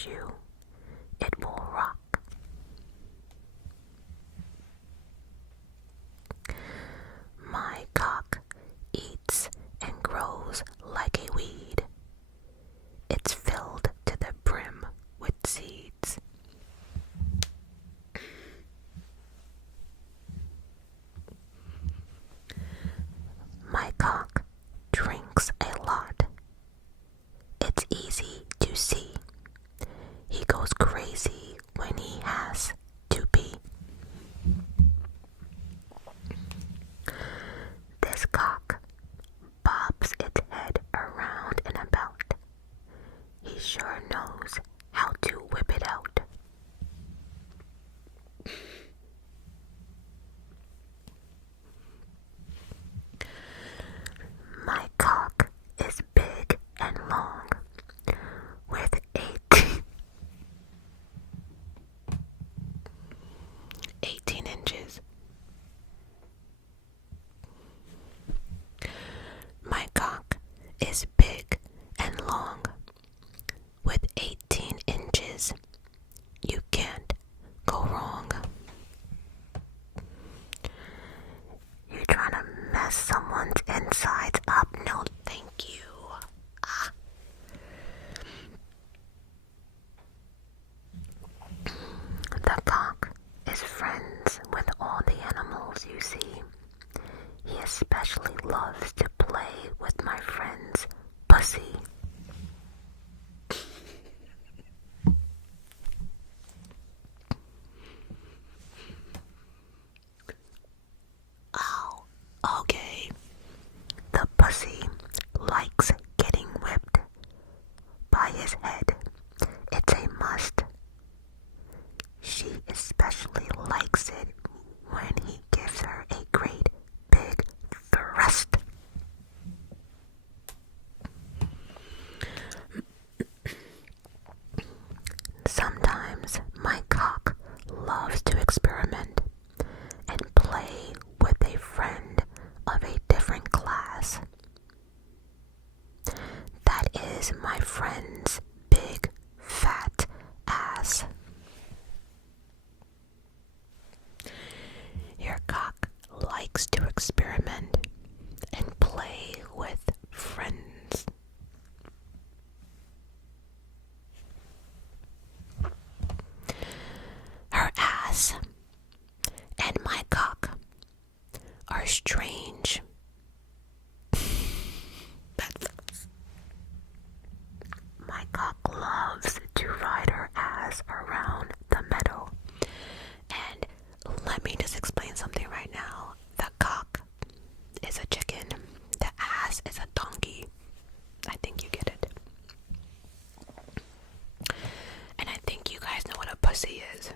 touches you, it will rock. My cock eats and grows like a weed. It's filled to the brim with seeds. My cock drinks a lot. It's easy to see. He goes crazy when he has to pee. This cock bobs its head around and about. He sure knows how to whip it out. My cock is big and long, with 18 inches. My cock is big and long, with 18 inches. You can't go wrong. You're trying to mess someone's insides up? No, thank you. The cock is friends with all the animals you see. He especially loves to play with my friend's pussy. Oh, okay. The pussy likes getting whipped by his head. It's a must. She especially likes it when he gives her a great big thrust. Sometimes my cock loves to experiment and play with a friend of a different class. That is my friend's big fat ass. Your cock likes to experiment and play with friends. Her ass and my cock are strange bedfellows. My cock loves to ride her ass around the meadow. And let me just explain something right now. The cock is a chicken. The ass is a donkey. I think you get it. And I think you guys know what a pussy is.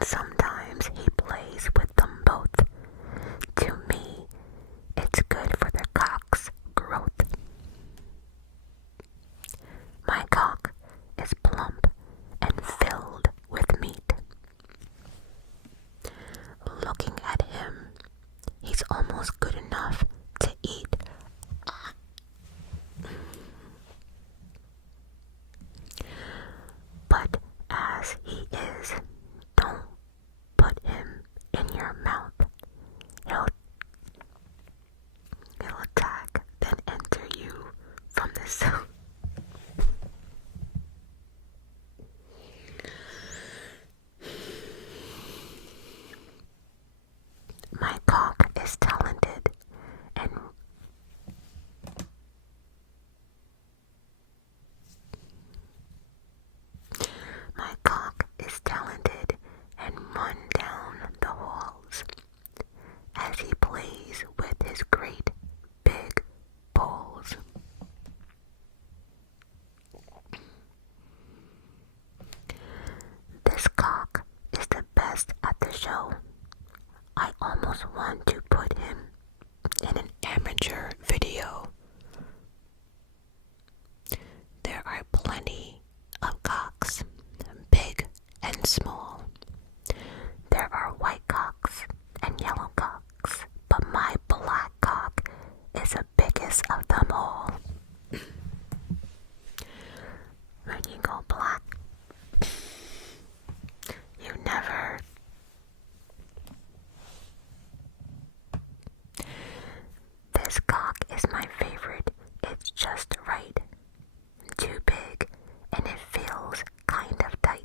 Sometimes he plays with them both. To me, it's good for the cock's growth. My cock is plump and filled with meat. Looking at him, he's almost good enough to eat. But as he is, don't put him in your mouth. He'll attack, then enter you from the south. My cock is talented and run down the halls as he plays with his great big balls. This cock is the best at the show. I almost want to put him in an amateur video. There are plenty of cocks, big and small. There are white cocks and yellow cocks, but my black cock is the biggest of them all. when you go black, you never. This cock is my favorite. It's just right. Too big, and it feels kind of tight.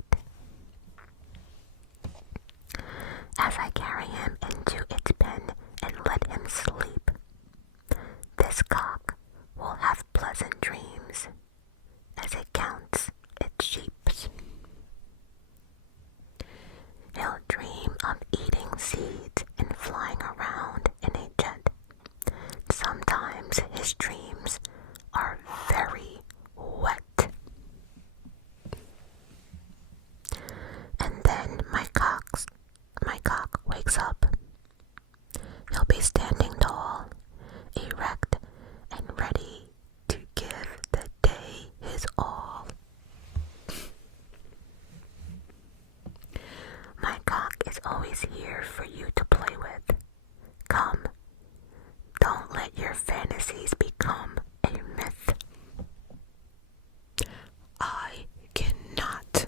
As I carry him into its pen and let him sleep, this cock will have pleasant dreams as it counts its sheeps. He'll dream of eating seeds and flying around in a jet. Sometimes his dreams are very wet. And then my cock wakes up. He'll be standing tall, erect, and ready to give the day his all. My cock is always here for you to play with. Come, don't let your fantasies become a myth. I cannot.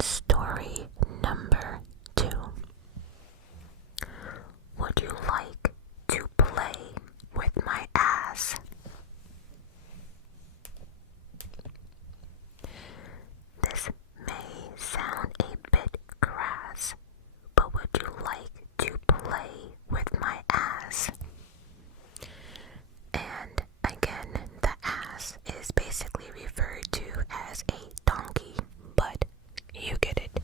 Story number 2. Would you like to play with my ass? This may sound a bit crass, but would you like to play with my ass? And again, the ass is basically referred to as a donkey, but you get it.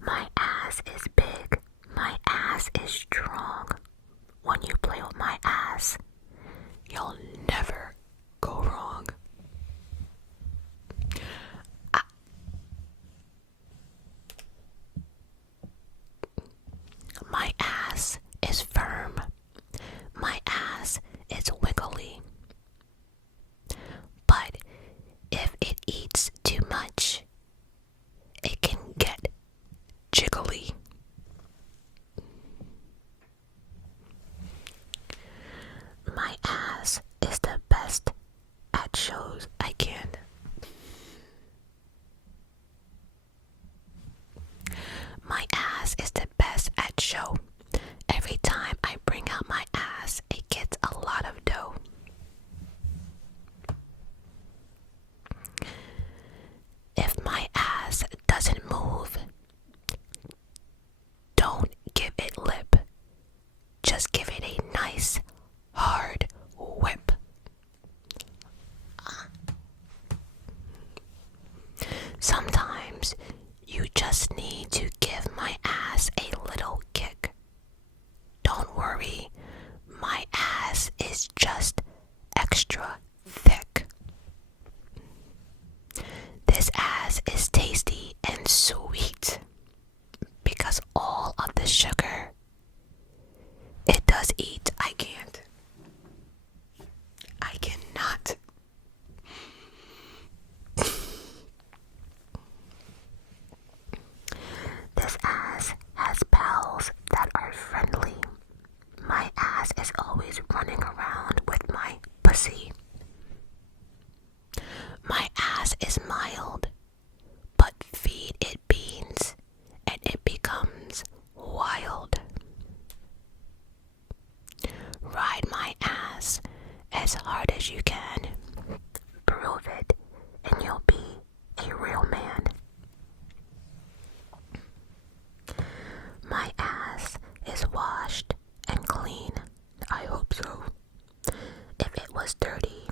My ass is big. My ass is strong. When you play with my ass, you'll never go wrong. My ass is firm. My ass is wiggly. But if it eats too much, it can get jiggly. My ass is the best at shows I can. My ass is the best at show. Every time I bring out my ass, it gets a lot of dough. If my ass doesn't move, don't give it lip. Just give it a nice, hard whip. Sometimes you just need to give my ass a little kick. Don't worry, my ass is just extra thick. This ass is tasty and sweet because all of the sugar it does eat. I cannot. This ass has pals that are friendly. My ass is always running around with my pussy. My ass is mild, but feed it beans and it becomes wild. Ride my ass as hard as you can. Prove it and you'll be a real man. My ass is washed and clean. I hope so. If it was dirty,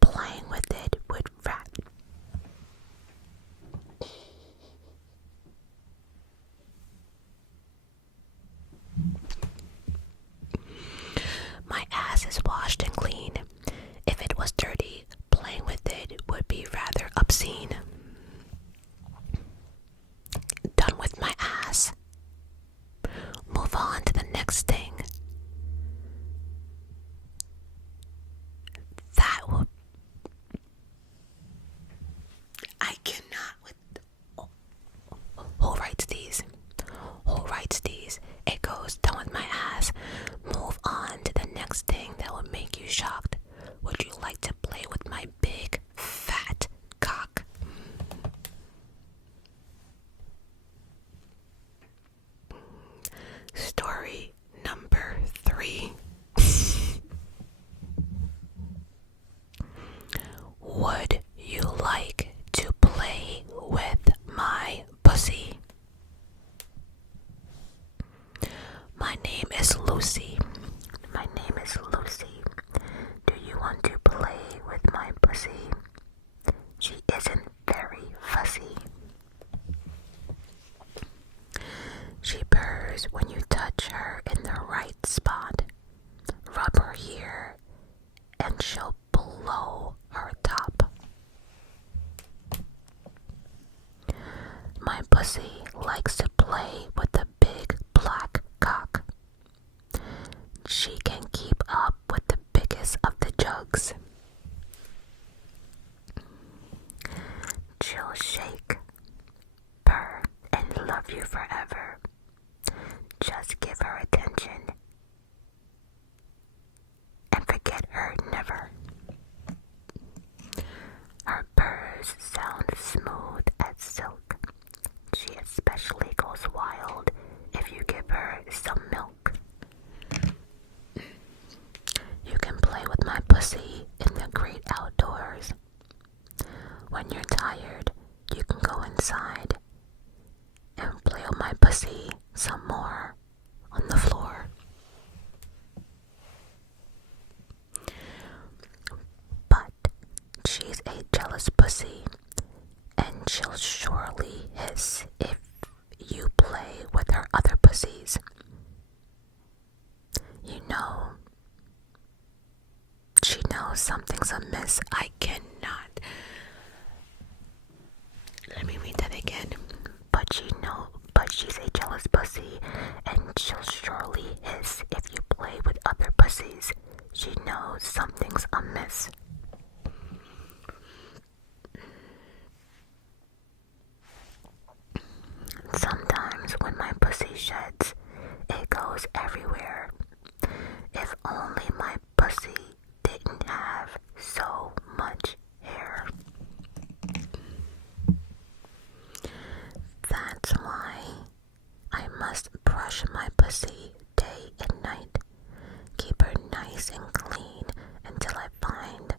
playing with it would rat. My ass is washed and clean. If it was dirty, playing with it would be rather obscene. Done with my ass. Move on to the next thing. That will. I cannot with. Who writes these? Who writes these? It goes done with my ass. Move on 3. Would you like to play with my pussy? My name is Lucy. My name is Lucy. Do you want to play with my pussy? She isn't very fussy. She purrs when you touch her in the right spot. Rub her here and she'll blow her top. My pussy likes to play with the big black cock. She can keep up with the biggest of the jugs. She'll shake, purr, and love you forever. Just give her attention and forget her never. Her purrs sound smooth as silk. She especially goes wild if you give her some milk. You can play with my pussy in the great outdoors. When you're tired, you can go inside and play with my pussy some more on the floor. But she's a jealous pussy, and she'll surely hiss if you play with her other pussies. You know, she knows something's amiss. I cannot. Let me read that again. But she's a jealous pussy, and she'll surely hiss if you play with other pussies. She knows something's amiss. Sometimes when my pussy sheds, it goes everywhere. If only my pussy didn't have so much hair. That's why I must brush my pussy day and night. Keep her nice and clean until I find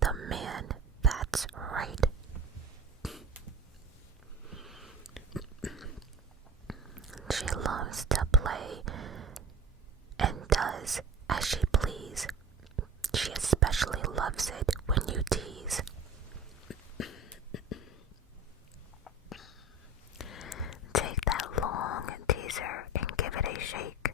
the man that's right. She loves to play and does as she please. She especially loves it when you tease. Take that long teaser and give it a shake.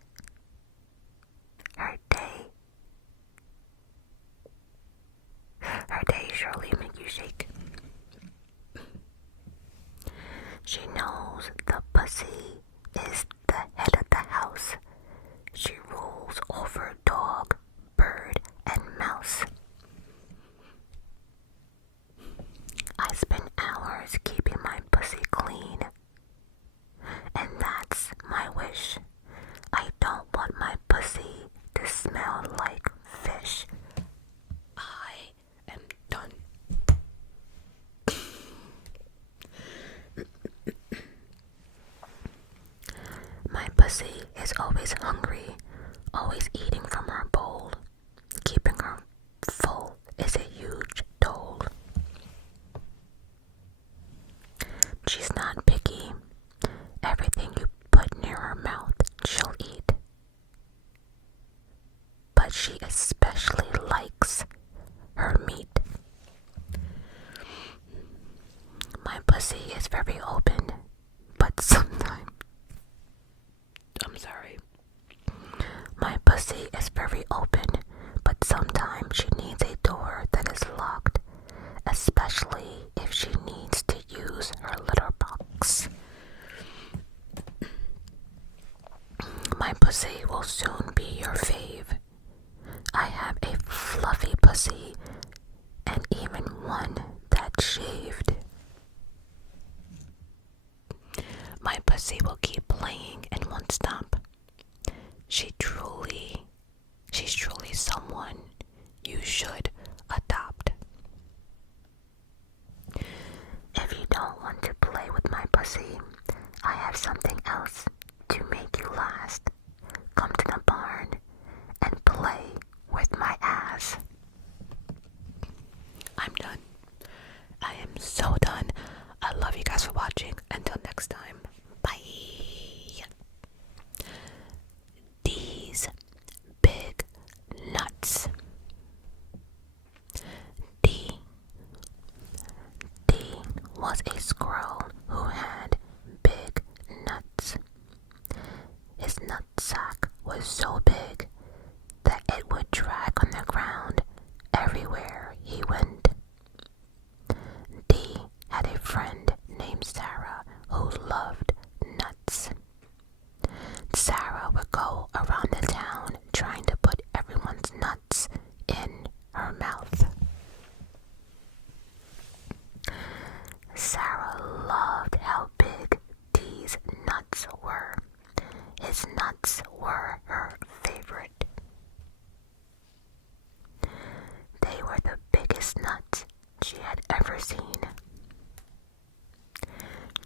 Her day surely make you shake. She knows the pussy is the head of the house. She rules over dog, bird, and mouse. I spend hours keeping my pussy clean, and that's my wish. I don't want my pussy to smell like fish. I am done. My pussy is always hungry, always eating from her bowl. Keeping her full is a huge toll. She's not picky. Everything you put near her mouth, she'll eat. But she especially likes her meat. My pussy is very open, but sometimes My pussy is very open, but sometimes she needs a door that is locked, especially if she needs to use her litter box. My pussy will soon be your fave. I have a fluffy pussy and even one that's shaved. My pussy will keep playing and won't stop. She's truly someone you should adopt. If you don't want to play with my pussy, I have something else to make you last. Come to the barn was so big that it would drag on the ground everywhere he went. Dee had a friend named Sarah who loved nuts. Sarah would go around the town trying to put everyone's nuts in her mouth. Sarah loved how big Dee's nuts were. His nuts were her favorite. They were the biggest nuts she had ever seen.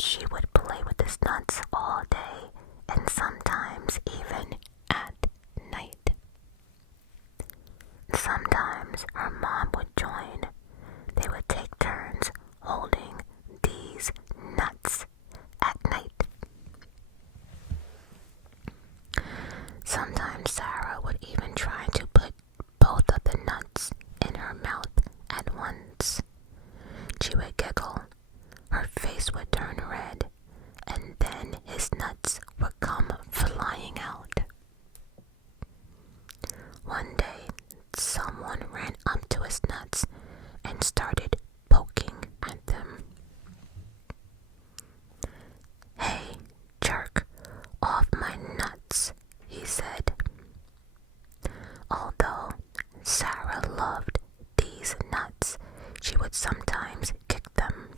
She would play with his nuts all day and sometimes even at night. Sometimes her mom would join. They would take turns holding these nuts at night. Sometimes Sarah would even try to put both of the nuts in her mouth at once. She would giggle, her face would turn red, and then his nuts would come flying out. One day, someone ran up to his nuts and started poking at them. "Hey, jerk, off my nuts," he said. Although Sarah loved these nuts, she would sometimes kick them.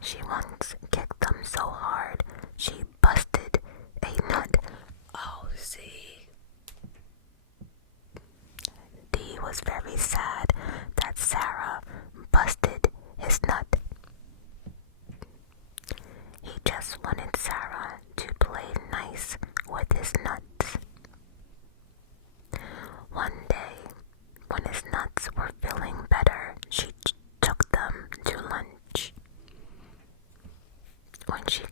She once kicked them so hard she busted a nut. Oh, see. Dee was very sad that Sarah busted his nut. He just wanted Sarah to play nice with his nuts. One day, when his nuts were feeling better, she took them to lunch. When she